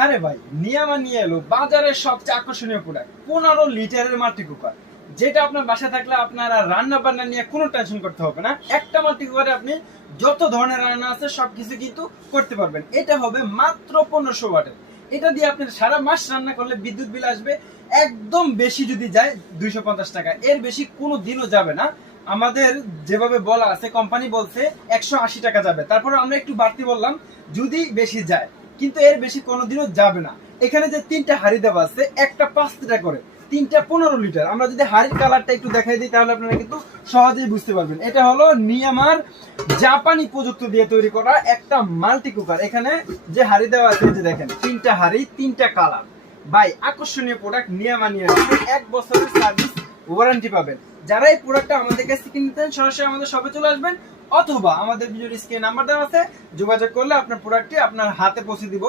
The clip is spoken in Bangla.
হ্যাঁ রে ভাই নিয়ামা নিয়ে এলো বাজারের সবচেয়ে আকর্ষণীয় প্রোডাক্ট পনেরো লিটারের মাল্টি কুকার। যেটা আপনার বাসায় থাকলে আপনার আর রান্না বান্না নিয়ে কোনো টেনশন করতে হবে না। একটা মাল্টি কুকারে আপনি যত ধরনের রান্না আছে সবকিছু কিন্তু করতে পারবেন। এটা হবে মাত্র পনেরোশো ওয়াটের। এটা দিয়ে আপনি সারা মাস রান্না করলে বিদ্যুৎ বিল আসবে একদম বেশি যদি যায় দুইশো পঞ্চাশ টাকা। এর বেশি কোনো দিনও যাবে না। আমাদের যেভাবে বলা আছে কোম্পানি বলছে একশো আশি টাকা যাবে। তারপরে আমরা একটু বাড়তি বললাম, যদি বেশি যায়। কিন্তু এর বেশি কোনোদিনও যাবে না। এখানে যে তিনটা হাড়ি দেওয়া আছে, একটা পাঁচ করে, তিনটা পনেরো লিটার। আমরা যদি হাড়ির কালারটা একটু দেখাই দিই, তাহলে আপনারা কিন্তু সহজেই বুঝতে পারবেন। এটা হলো নিয়ামার জাপানি প্রযুক্তি দিয়ে তৈরি করা একটা মাল্টি কুকার এখানে যে হাড়ি দেওয়া আছে যে দেখেন, তিনটা হাড়ি, তিনটা কালার। ভাই, আকর্ষণীয় প্রোডাক্ট নিয়ামা নিয়ে। এক বছরের সার্ভিস ওয়ারেন্টি পাবেন। যারা এই প্রোডাক্টটা আমাদের কাছে কিনতেন সরাসরি আমাদের শপে চলে আসবেন। অথবা আমাদের ভিডিওর স্ক্রিনে নাম্বার দেওয়া আছে, যোগাযোগ করলে আপনার প্রোডাক্টটি আপনার হাতে পৌঁছে দিব।